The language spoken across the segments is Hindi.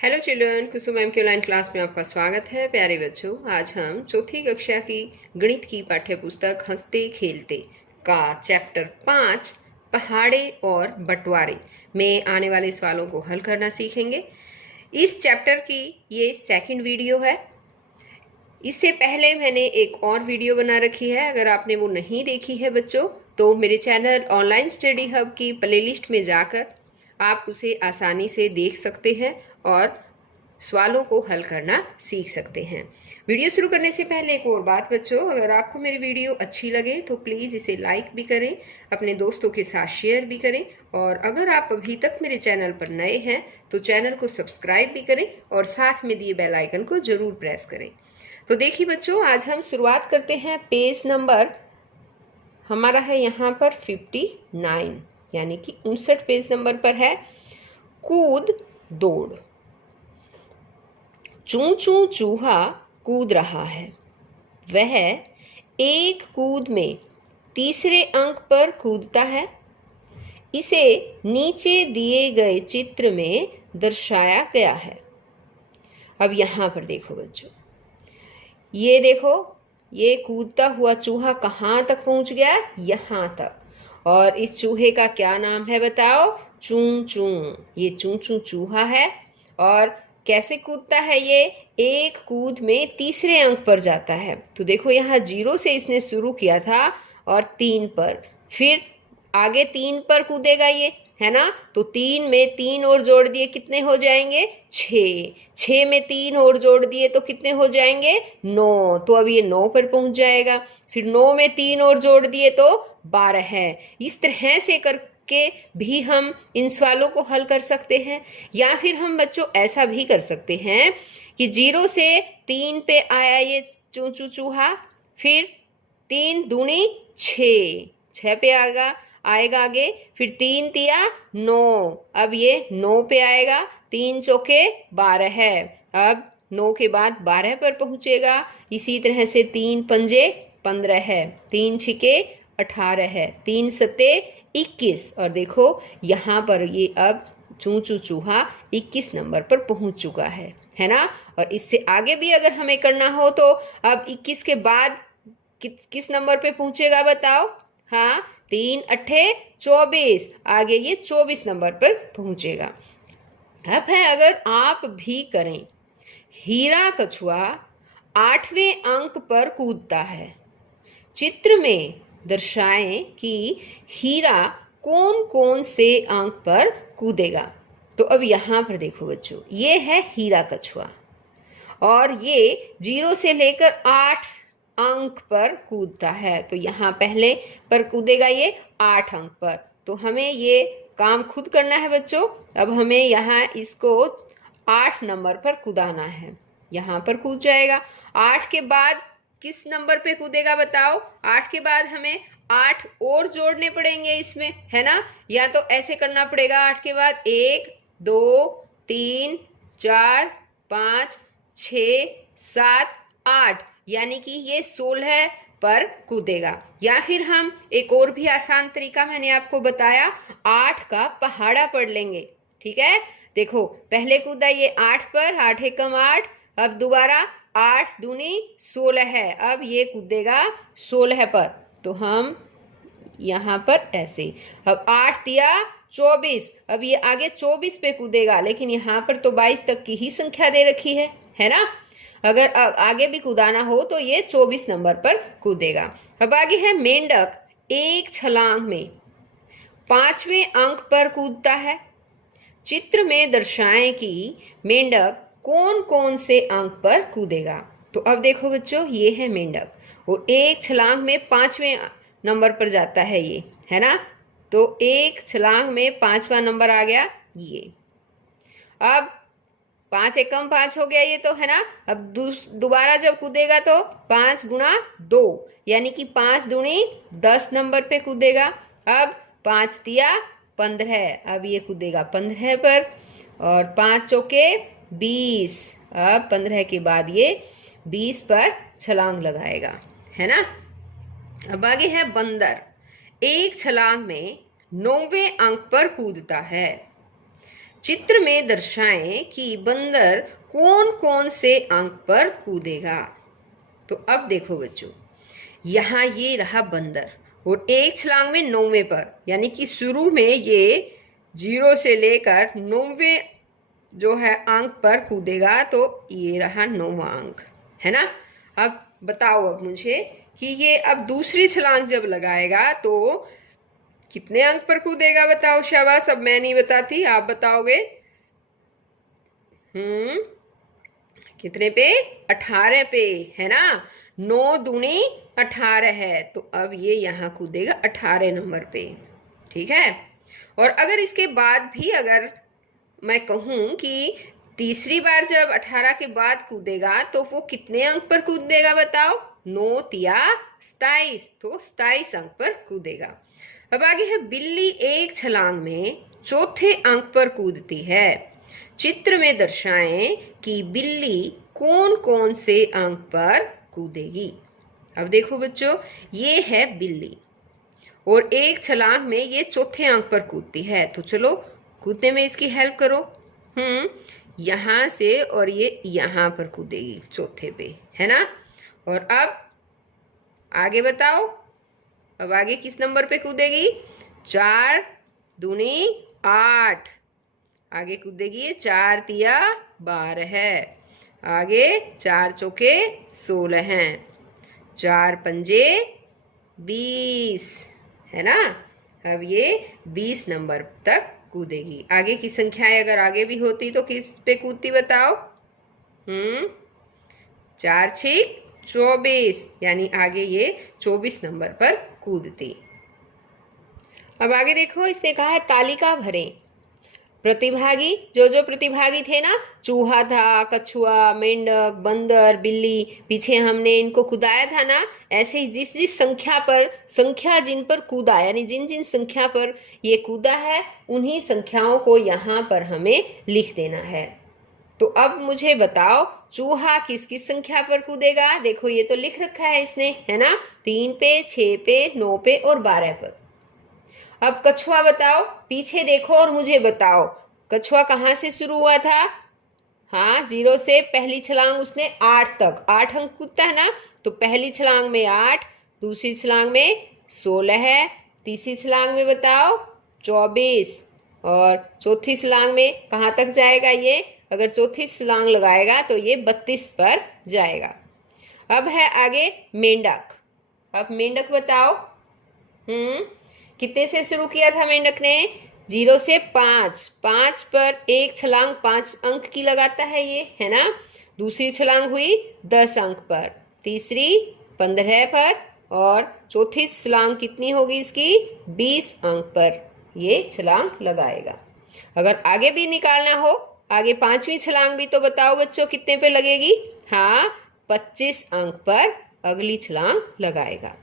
हेलो चिल्ड्रन, कुसुम मैम की ऑनलाइन क्लास में आपका स्वागत है। प्यारे बच्चों, आज हम चौथी कक्षा की गणित की पाठ्य पुस्तक हंसते खेलते का चैप्टर 5 पहाड़े और बंटवारे में आने वाले सवालों को हल करना सीखेंगे। इस चैप्टर की ये सेकंड वीडियो है। इससे पहले मैंने एक और वीडियो बना रखी है। अगर आपने वो नहीं देखी है बच्चों, तो मेरे चैनल ऑनलाइन स्टडी हब की प्लेलिस्ट में जाकर आप उसे आसानी से देख सकते हैं और सवालों को हल करना सीख सकते हैं। वीडियो शुरू करने से पहले एक और बात बच्चों, अगर आपको मेरी वीडियो अच्छी लगे तो प्लीज़ इसे लाइक भी करें, अपने दोस्तों के साथ शेयर भी करें, और अगर आप अभी तक मेरे चैनल पर नए हैं तो चैनल को सब्सक्राइब भी करें और साथ में दिए बेल आइकन को जरूर प्रेस करें। तो देखिए बच्चों, आज हम शुरुआत करते हैं। पेज नंबर हमारा है यहाँ पर 59, यानी कि 59 पेज नंबर पर है। कूद दौड़। चूं चूं चूहा कूद रहा है। वह एक कूद में तीसरे अंक पर कूदता है। इसे नीचे दिए गए चित्र में दर्शाया गया है। अब यहाँ पर देखो बच्चों, ये देखो, ये कूदता हुआ चूहा कहाँ तक पहुँच गया? यहाँ तक। और इस चूहे का क्या नाम है बताओ? चूं चूं। ये चूं चूं चूहा है। और कैसे कूदता है ये? एक कूद में तीसरे अंक पर जाता है। तो देखो, यहाँ 0 से इसने शुरू किया था और 3 पर, फिर आगे 3 पर कूदेगा ये, है ना? तो 3 में 3 और जोड़ दिए, कितने हो जाएंगे? 6। 6 में 3 और जोड़ दिए तो कितने हो जाएंगे? 9। तो अब ये 9 पर पहुंच जाएगा। फिर 9 में 3 और जोड़ दिए तो 12 है। इस तरह से करके भी हम इन सवालों को हल कर सकते हैं। या फिर हम बच्चों ऐसा भी कर सकते हैं कि 0 से 3 पे आया ये चूं चूं चूहा, फिर 3 दूनी 6, 6 पे आएगा आगे, फिर 3 तिया 9, अब ये 9 पे आएगा, 3 चौके 12 है, अब 9 के बाद 12 पर पहुंचेगा। इसी तरह से 3 पंजे 15 है, 3 छिके 18 है, 3 सत्ते 21। और देखो यहाँ पर ये अब चूं चूं चूहा 21 नंबर पर पहुंच चुका है ना? और इससे आगे भी अगर हमें करना हो तो अब 21 के बाद किस नंबर पे पहुंचेगा बताओ? हाँ, 3 अट्ठे 24, आगे ये 24 नंबर पर पहुंचेगा। अब है, अगर आप भी करें। हीरा कछुआ 8वें अंक पर कूदता है। चित्र में दर्शाएं कि हीरा कौन कौन से अंक पर कूदेगा। तो अब यहाँ पर देखो बच्चों, ये है हीरा कछुआ और ये 0 से लेकर 8 अंक पर कूदता है। तो यहाँ पहले पर कूदेगा ये 8 अंक पर। तो हमें ये काम खुद करना है बच्चों। अब हमें यहाँ इसको 8 नंबर पर कूदाना है। यहाँ पर कूद जाएगा। 8 के बाद किस नंबर पे कूदेगा बताओ? 8 के बाद हमें 8 और जोड़ने पड़ेंगे इसमें, है ना? या तो ऐसे करना पड़ेगा, 8 के बाद 1 2 3 4 5 6 7 8, यानी कि ये 16 पर कूदेगा। या फिर हम एक और भी आसान तरीका मैंने आपको बताया, 8 का पहाड़ा पढ़ लेंगे। ठीक है, देखो पहले कूदा ये 8 पर, 8 एकम 8, अब दोबारा 8 दूनी 16 है, अब ये कूदेगा 16 पर। तो हम यहाँ पर ऐसे, अब 8 तिया 24, अब ये आगे 24 पे कूदेगा, लेकिन यहाँ पर तो 22 तक की ही संख्या दे रखी है ना? अगर आगे भी कूदाना हो तो ये 24 नंबर पर कूदेगा। अब आगे है मेंढक एक छलांग में 5वें अंक पर कूदता है। चित्र में दर्शाएं कि मेंढक कौन कौन से अंक पर कूदेगा। तो अब देखो बच्चों, ये है मेंढक और एक छलांग में 5वें नंबर पर जाता है ये, है ना? तो एक छलांग में 5वां नंबर आ गया ये। अब 5 एकम 5 हो गया ये, तो है ना? अब दोबारा जब कूदेगा तो 5 गुणा 2, यानी कि 5 दूनी 10 नंबर पे कूदेगा। अब 5 तिया 15, अब ये कूदेगा 15 पर, और 5 चौके 20, अब 15 के बाद ये 20 पर छलांग लगाएगा, है ना? अब आगे है बंदर एक छलांग में 9वें अंक पर कूदता है। चित्र में दर्शाएं कि बंदर कौन कौन से अंक पर कूदेगा। तो अब देखो बच्चों, यहाँ ये रहा बंदर और एक छलांग में 9वें पर, यानी कि शुरू में ये 0 से लेकर 9वें जो है अंक पर कूदेगा। तो ये रहा 9वां अंक, है ना। अब बताओ अब मुझे कि ये अब दूसरी छलांग जब लगाएगा तो कितने अंक पर कूदेगा, बताओ। शाबाश, अब मैं नहीं बताती, आप बताओगे। कितने पे? 18 पे, है ना। 9 दूनी 18 है, तो अब ये यहाँ कूदेगा 18 नंबर पे, ठीक है। और अगर इसके बाद भी अगर मैं कहूँ कि तीसरी बार जब 18 के बाद कूदेगा तो वो कितने अंक पर कूदेगा, बताओ। 9 तिया 27, तो 27 अंक पर कूदेगा। अब आगे है, बिल्ली एक छलांग में चौथे अंक पर कूदती है। चित्र में दर्शाएं कि बिल्ली कौन कौन से अंक पर कूदेगी। अब देखो बच्चों, ये है बिल्ली और एक छलांग में ये चौथे अंक पर कूदती है। तो चलो कूदने में इसकी हेल्प करो। यहाँ से और ये यहाँ पर कूदेगी चौथे पे, है ना। और अब आगे बताओ, अब आगे किस नंबर पे कूदेगी? 4 दूनी 8, आगे कूदेगी 4 तिया 12 है, आगे 4 चौके 16 हैं, 4 पंजे 20, है ना। अब ये 20 नंबर तक कूदेगी। आगे की संख्याएं अगर आगे भी होती तो किस पे कूदती, बताओ। 4 6 24, यानी आगे ये 24 नंबर पर कूदती। अब आगे देखो, इसने कहा है तालिका भरें। प्रतिभागी, जो प्रतिभागी थे ना, चूहा था, कछुआ, मेंढक, बंदर, बिल्ली, पीछे हमने इनको कूदाया था ना, ऐसे ही जिस जिस संख्या पर, संख्या जिन पर कूदा, यानी जिन जिन संख्या पर ये कूदा है, उन्हीं संख्याओं को यहाँ पर हमें लिख देना है। तो अब मुझे बताओ, चूहा किस किस संख्या पर कूदेगा? देखो ये तो लिख रखा है इसने, है ना। 3 पे, 6 पे, 9 पे और 12 पर। अब कछुआ बताओ, पीछे देखो और मुझे बताओ, कछुआ कहाँ से शुरू हुआ था? हाँ, 0 से पहली छलांग उसने 8 तक, 8 अंक कूदता है ना। तो पहली छलांग में 8, दूसरी छलांग में 16 है, तीसरी छलांग में बताओ 24, और चौथी छलांग में कहाँ तक जाएगा ये? अगर चौथी छलांग लगाएगा तो ये 32 पर जाएगा। अब है आगे मेंढक। अब मेंढक बताओ, कितने से शुरू किया था मेंढक ने? 0 से 5, 5 पर एक छलांग 5 अंक की लगाता है ये, है ना। दूसरी छलांग हुई 10 अंक पर, तीसरी 15 पर, और चौथी छलांग कितनी होगी इसकी? 20 अंक पर ये छलांग लगाएगा। अगर आगे भी निकालना हो, आगे 5वीं छलांग भी, तो बताओ बच्चों कितने पे लगेगी? हाँ, 25 अंक पर अगली छलांग लगाएगा।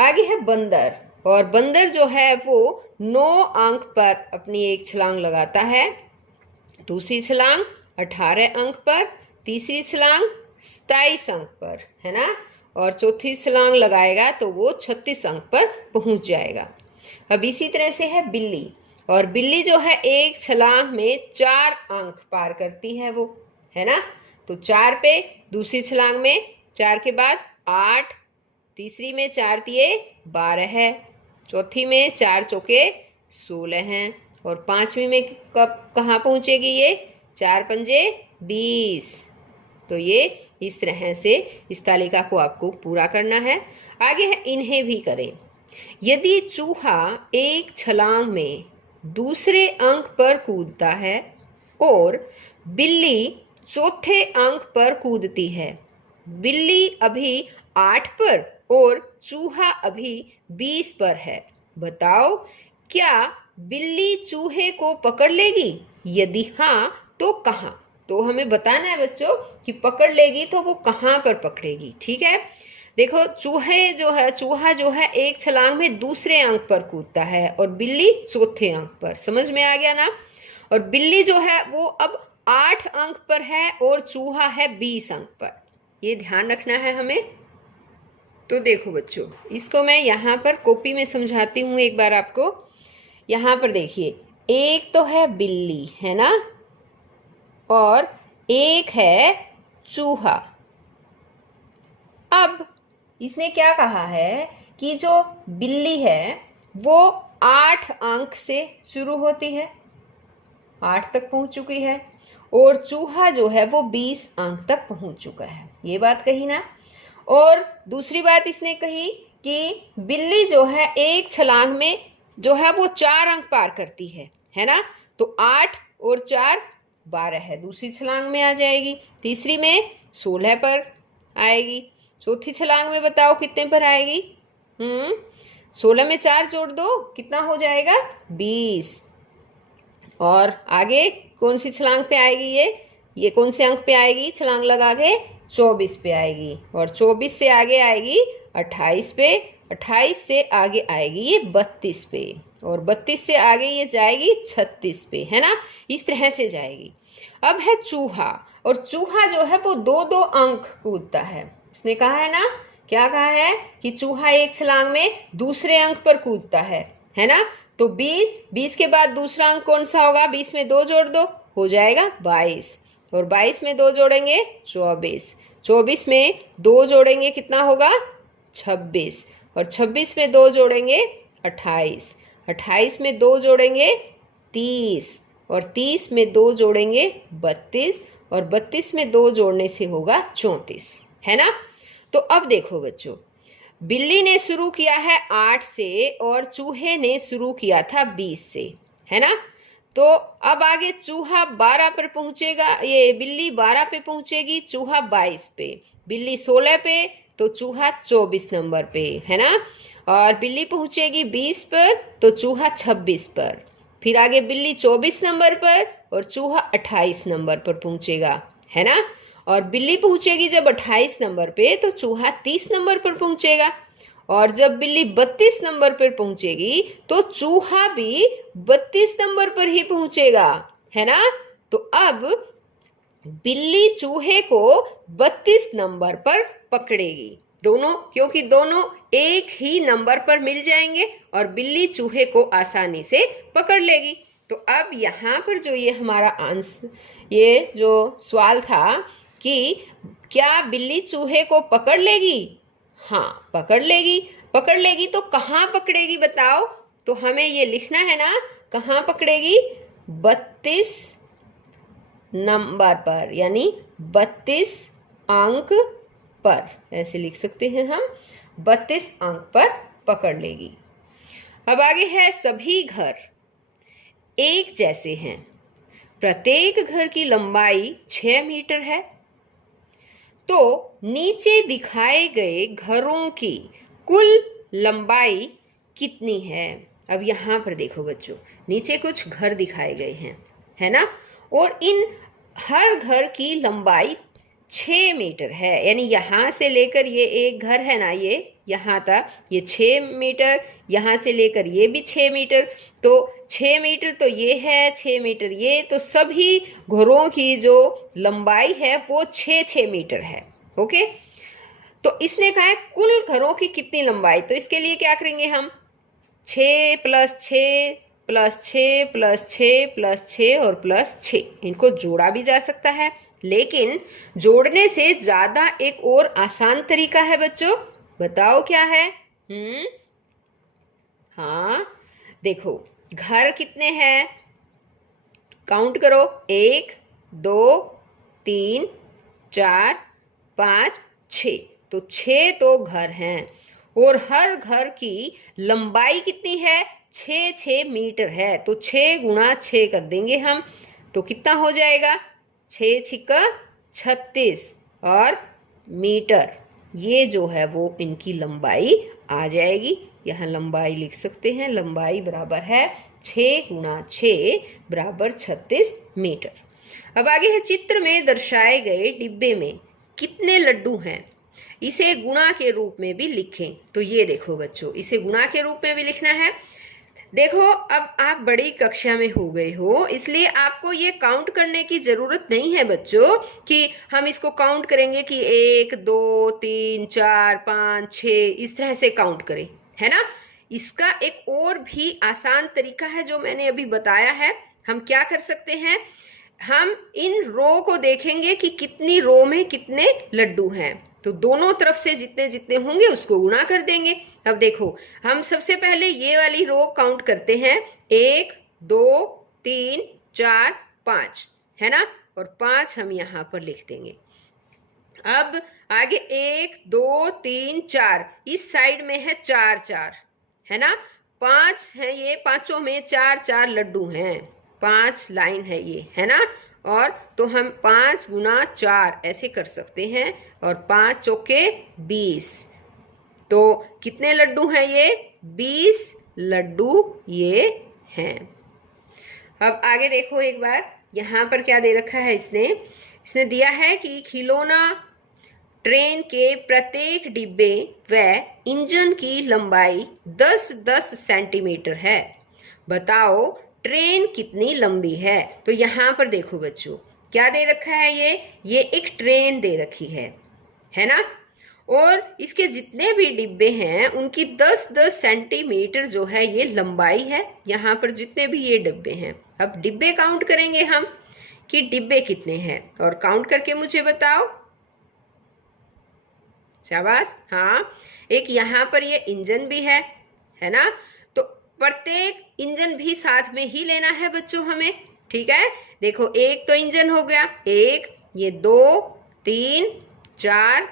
आगे है बंदर, और बंदर जो है वो 9 अंक पर अपनी एक छलांग लगाता है, दूसरी छलांग 18 अंक पर, तीसरी छलांग 27 अंक पर, है ना, और चौथी छलांग लगाएगा तो वो 36 अंक पर पहुंच जाएगा। अब इसी तरह से है बिल्ली, और बिल्ली जो है एक छलांग में 4 अंक पार करती है वो, है ना। तो 4 पे, दूसरी छलांग में 4 के बाद 8, तीसरी में 4 तिये 12 है, चौथी में 4 चौके 16 हैं, और 5वीं में कब कहाँ पहुँचेगी ये? 4 पंजे 20। तो ये इस तरह से इस तालिका को आपको पूरा करना है। आगे है इन्हें भी करें। यदि चूहा एक छलांग में दूसरे अंक पर कूदता है और बिल्ली चौथे अंक पर कूदती है, बिल्ली अभी 8 पर और चूहा अभी 20 पर है, बताओ क्या बिल्ली चूहे को पकड़ लेगी? यदि हाँ तो कहाँ? तो हमें बताना है बच्चों कि पकड़ लेगी तो वो कहाँ पर पकड़ेगी, ठीक है। देखो, चूहा जो है एक छलांग में दूसरे अंक पर कूदता है और बिल्ली चौथे अंक पर, समझ में आ गया ना। और बिल्ली जो है वो अब 8 अंक पर है और चूहा है 20 अंक पर, ये ध्यान रखना है हमें। तो देखो बच्चों, इसको मैं यहाँ पर कॉपी में समझाती हूँ एक बार आपको। यहाँ पर देखिए, एक तो है बिल्ली, है ना, और एक है चूहा। अब इसने क्या कहा है कि जो बिल्ली है वो 8 अंक से शुरू होती है, 8 तक पहुंच चुकी है, और चूहा जो है वो 20 अंक तक पहुंच चुका है। ये बात कही ना। और दूसरी बात इसने कही कि बिल्ली जो है एक छलांग में जो है वो 4 अंक पार करती है ना। तो 8 और 4 12 है, दूसरी छलांग में आ जाएगी। तीसरी में 16 पर आएगी। चौथी छलांग में बताओ कितने पर आएगी? 16 में 4 जोड़ दो, कितना हो जाएगा? 20। और आगे कौन सी छलांग पे आएगी? ये कौन से अंक पे आएगी? छलांग लगा के 24 पे आएगी। और 24 से आगे आएगी 28 पे, 28 से आगे आएगी ये 32 पे, और 32 से आगे ये जाएगी 36 पे, है ना। इस तरह से जाएगी। अब है चूहा, और चूहा जो है वो 2-2 अंक कूदता है। इसने कहा है ना, क्या कहा है कि चूहा एक छलांग में दूसरे अंक पर कूदता है ना। तो 20 के बाद दूसरा अंक कौन सा होगा? 20 में 2 जोड़ दो, हो जाएगा 22, और 22 में 2 जोड़ेंगे 24, 24 में 2 जोड़ेंगे कितना होगा? 26, और 26 में 2 जोड़ेंगे 28, 28 में 2 जोड़ेंगे 30, और 30 में 2 जोड़ेंगे 32, और 32 में 2 जोड़ने से होगा 34, है ना। तो अब देखो बच्चों, बिल्ली ने शुरू किया है 8 से और चूहे ने शुरू किया था 20 से, है ना। तो अब आगे चूहा 12 पर पहुंचेगा, ये बिल्ली 12 पे पहुंचेगी, चूहा 22 पे, बिल्ली 16 पे, तो चूहा 24 नंबर पे, है ना। और बिल्ली पहुंचेगी 20 पर, तो चूहा 26 पर, फिर आगे बिल्ली 24 नंबर पर और चूहा 28 नंबर पर पहुंचेगा, है ना। और बिल्ली पहुंचेगी जब 28 नंबर पे, तो चूहा 30 नंबर पर पहुंचेगा, और जब बिल्ली 32 नंबर पर पहुंचेगी तो चूहा भी 32 नंबर पर ही पहुंचेगा, है ना। तो अब बिल्ली चूहे को 32 नंबर पर पकड़ेगी, दोनों, क्योंकि दोनों एक ही नंबर पर मिल जाएंगे और बिल्ली चूहे को आसानी से पकड़ लेगी। तो अब यहाँ पर जो ये हमारा आंसर, ये जो सवाल था कि क्या बिल्ली चूहे को पकड़ लेगी? हाँ, पकड़ लेगी। पकड़ लेगी तो कहाँ पकड़ेगी बताओ? तो हमें ये लिखना है ना, कहाँ पकड़ेगी? 32 नंबर पर, यानी 32 अंक पर, ऐसे लिख सकते हैं हम, 32 अंक पर पकड़ लेगी। अब आगे है सभी घर एक जैसे हैं, प्रत्येक घर की लंबाई 6 मीटर है, तो नीचे दिखाए गए घरों की कुल लंबाई कितनी है? अब यहाँ पर देखो बच्चों, नीचे कुछ घर दिखाए गए हैं, है ना, और इन हर घर की लंबाई 6 मीटर है, यानी यहाँ से लेकर ये एक घर है ना, ये यहाँ तक ये 6 मीटर, यहाँ से लेकर ये भी 6 मीटर, तो 6 मीटर तो ये है, 6 मीटर ये, तो सभी घरों की जो लंबाई है वो 6-6 मीटर है। ओके, तो इसने कहा है कुल घरों की कितनी लंबाई, तो इसके लिए क्या करेंगे हम? 6 + 6 + 6 + 6 + 6 और +6, इनको जोड़ा भी जा सकता है, लेकिन जोड़ने से ज़्यादा एक और आसान तरीका है बच्चों, बताओ क्या है? हाँ, देखो घर कितने हैं, काउंट करो, 1 2 3 4 5 6, तो 6 तो घर हैं, और हर घर की लंबाई कितनी है? 6-6 मीटर है, तो 6 × 6 कर देंगे हम, तो कितना हो जाएगा? 6×6 = 36 और मीटर, ये जो है वो इनकी लंबाई आ जाएगी। यहाँ लंबाई लिख सकते हैं, लंबाई बराबर है 6 × 6 = 36 मीटर। अब आगे है चित्र में दर्शाए गए डिब्बे में कितने लड्डू हैं, इसे गुणा के रूप में भी लिखें। तो ये देखो बच्चों, इसे गुणा के रूप में भी लिखना है। देखो अब आप बड़ी कक्षा में हो गए हो, इसलिए आपको ये काउंट करने की ज़रूरत नहीं है बच्चों कि हम इसको काउंट करेंगे कि 1 2 3 4 5 6 इस तरह से काउंट करें, है ना। इसका एक और भी आसान तरीका है जो मैंने अभी बताया है। हम क्या कर सकते हैं, हम इन रो को देखेंगे कि कितनी रो में कितने लड्डू हैं, तो दोनों तरफ से जितने जितने होंगे उसको गुणा कर देंगे। अब देखो, हम सबसे पहले ये वाली रो काउंट करते हैं, 1 2 3 4 5, है ना, और 5 हम यहाँ पर लिख देंगे। अब आगे 1 2 3 4, इस साइड में है 4 4, है ना, 5 है, ये पांचों में 4 4 लड्डू हैं, 5 लाइन है ये, है ना। और तो हम 5 गुना 4 ऐसे कर सकते हैं, और 5 चौके 20, तो कितने लड्डू हैं ये, 20 लड्डू ये हैं। अब आगे देखो एक बार, यहाँ पर क्या दे रखा है इसने दिया है कि खिलौना ट्रेन के प्रत्येक डिब्बे व इंजन की लंबाई 10-10 सेंटीमीटर है। बताओ ट्रेन कितनी लंबी है। तो यहाँ पर देखो बच्चों, क्या दे रखा है, ये एक ट्रेन दे रखी है ना, और इसके जितने भी डिब्बे हैं उनकी 10-10 सेंटीमीटर जो है ये लंबाई है। यहाँ पर जितने भी ये डिब्बे हैं, अब डिब्बे काउंट करेंगे हम कि डिब्बे कितने हैं, और काउंट करके मुझे बताओ। शाबाश, हाँ, एक यहाँ पर ये इंजन भी है ना, तो प्रत्येक इंजन भी साथ में ही लेना है बच्चों हमें, ठीक है। देखो, एक तो इंजन हो गया, एक, ये 2 3 4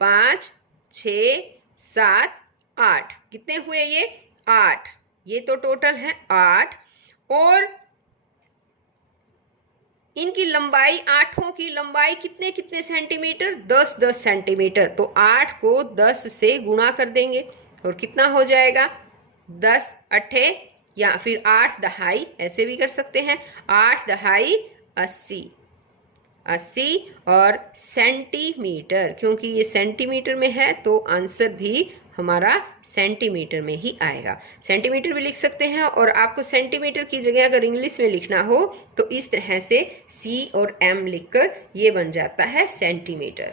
5 6 7 8, कितने हुए ये, 8, ये तो टोटल है 8, और इनकी लंबाई, आठों की लंबाई कितने कितने सेंटीमीटर, 10-10 सेंटीमीटर, तो 8 को 10 से गुणा कर देंगे, और कितना हो जाएगा, 10 अठे, या फिर 8 दहाई, ऐसे भी कर सकते हैं, 8 दहाई 80, 80, और सेंटीमीटर, क्योंकि ये सेंटीमीटर में है तो आंसर भी हमारा सेंटीमीटर में ही आएगा। सेंटीमीटर भी लिख सकते हैं, और आपको सेंटीमीटर की जगह अगर इंग्लिश में लिखना हो तो इस तरह से C और M लिखकर ये बन जाता है सेंटीमीटर।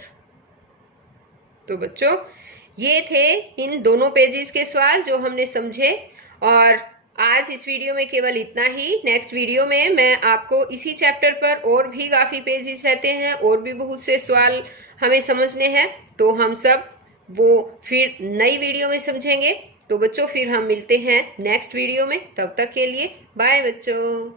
तो बच्चों, ये थे इन दोनों पेजेस के सवाल जो हमने समझे, और आज इस वीडियो में केवल इतना ही। नेक्स्ट वीडियो में मैं आपको इसी चैप्टर पर और भी काफ़ी पेजेस रहते हैं, और भी बहुत से सवाल हमें समझने हैं, तो हम सब वो फिर नई वीडियो में समझेंगे। तो बच्चों, फिर हम मिलते हैं नेक्स्ट वीडियो में, तब तक के लिए बाय बच्चों।